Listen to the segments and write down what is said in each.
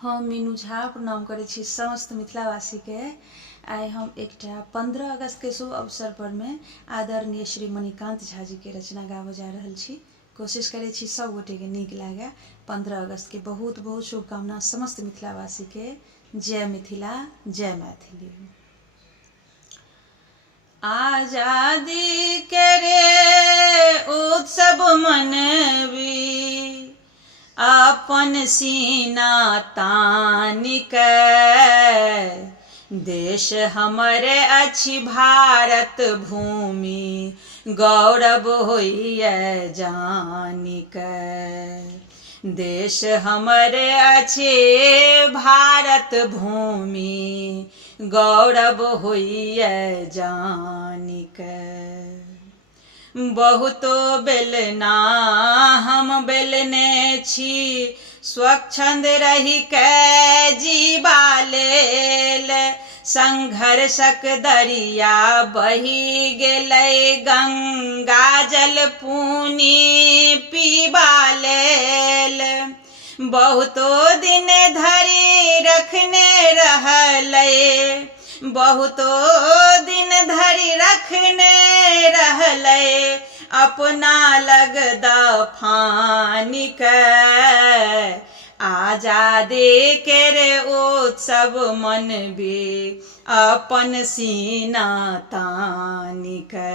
हम मीनू झा प्रणाम करै छी समस्त मिथिलावासी के। आइ हम एकटा 15 अगस्त के शुभ अवसर पर में आदरणीय श्री मणिकांत झा जी के रचना गाबऽ जा रहल छी। कोशिश करै छी सब गोटे के नीक लागे। 15 अगस्त के बहुत बहुत शुभकामना समस्त मिथिलावासी के। जय मिथिला, जय मैथिली। आजादी के रे उत्सव मनबी, अपन सीना तान के। देश हमरे अछि भारत भूमि, गौरव होइए जानि के। देश हमरे अछि भारत भूमि, गौरव होइए जानि के। बहुतो बेलना हम बेलने छी, स्वच्छंद रहि के जीवा लेल। संघर्षक दरिया बहि गेलै, गंगा जल पुनि पीबा लेल। बहुतो दिन धरि रखने रहलै, बहुतो दिन धरि रखने रहलै, अपना लग दफान के। आजादी के रे उत्सव मनबी, अपन सीना तान के।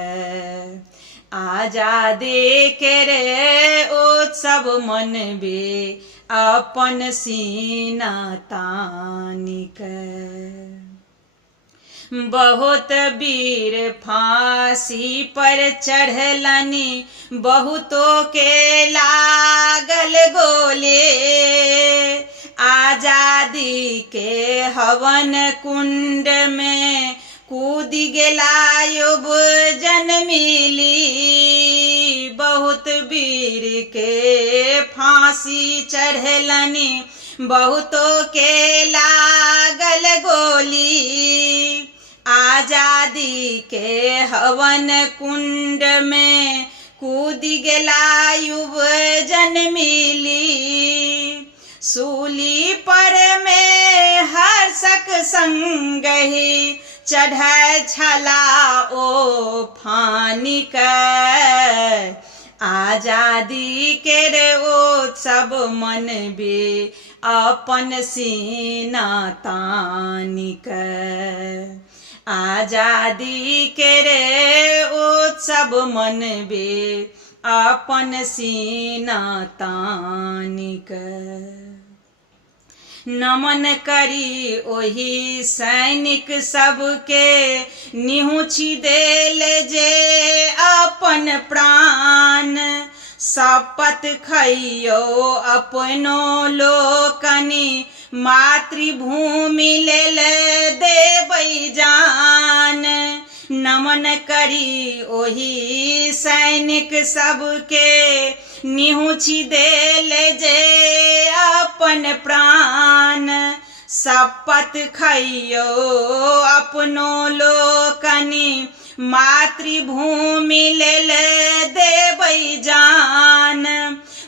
आजादी के रे उत्सव मनबी, अपन सीना तान के। बहुत वीर फांसी पर चढ़लनि, बहुतों के लागल गोली। आजादी के हवन कुंड में कूद गेला युव जन मिली। बहुत वीर के फांसी चढ़लनि, बहुतों के लागल गोली। आजादी के हवन कुंड में कूद गेला युव जन मिली। सूली पर में हर्षक संगहि, चढ़ै छला ओ फानि के। आजादी के रे उत्सव मनबी, अपन सीना तान के। आजादी के रे उत्सव मनबी, अपन सीना तान के। नमन करी ओहि सैनिक सबके, निहुछि देल जे अपन प्राण। शपथ खइयो अपनो लोकनि, मातृभूमि लेल देबै जान। नमन करी ओहि सैनिक सबके, निहुछि देल जे अपन प्राण। शपथ खइयो अपनो लोकनि, मातृभूमि लेल देबै जान।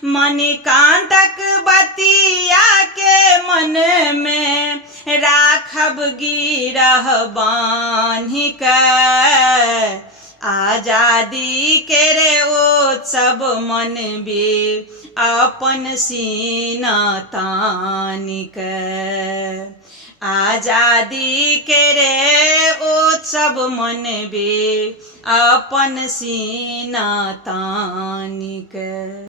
मणिकांतक बतिया के मन में, राखब गिरह बान्हि के। आजादी के रे उत्सव मनबी, अपन सीना तान के। आजादी के रे उत्सव मनबी, अपन सीना तान के।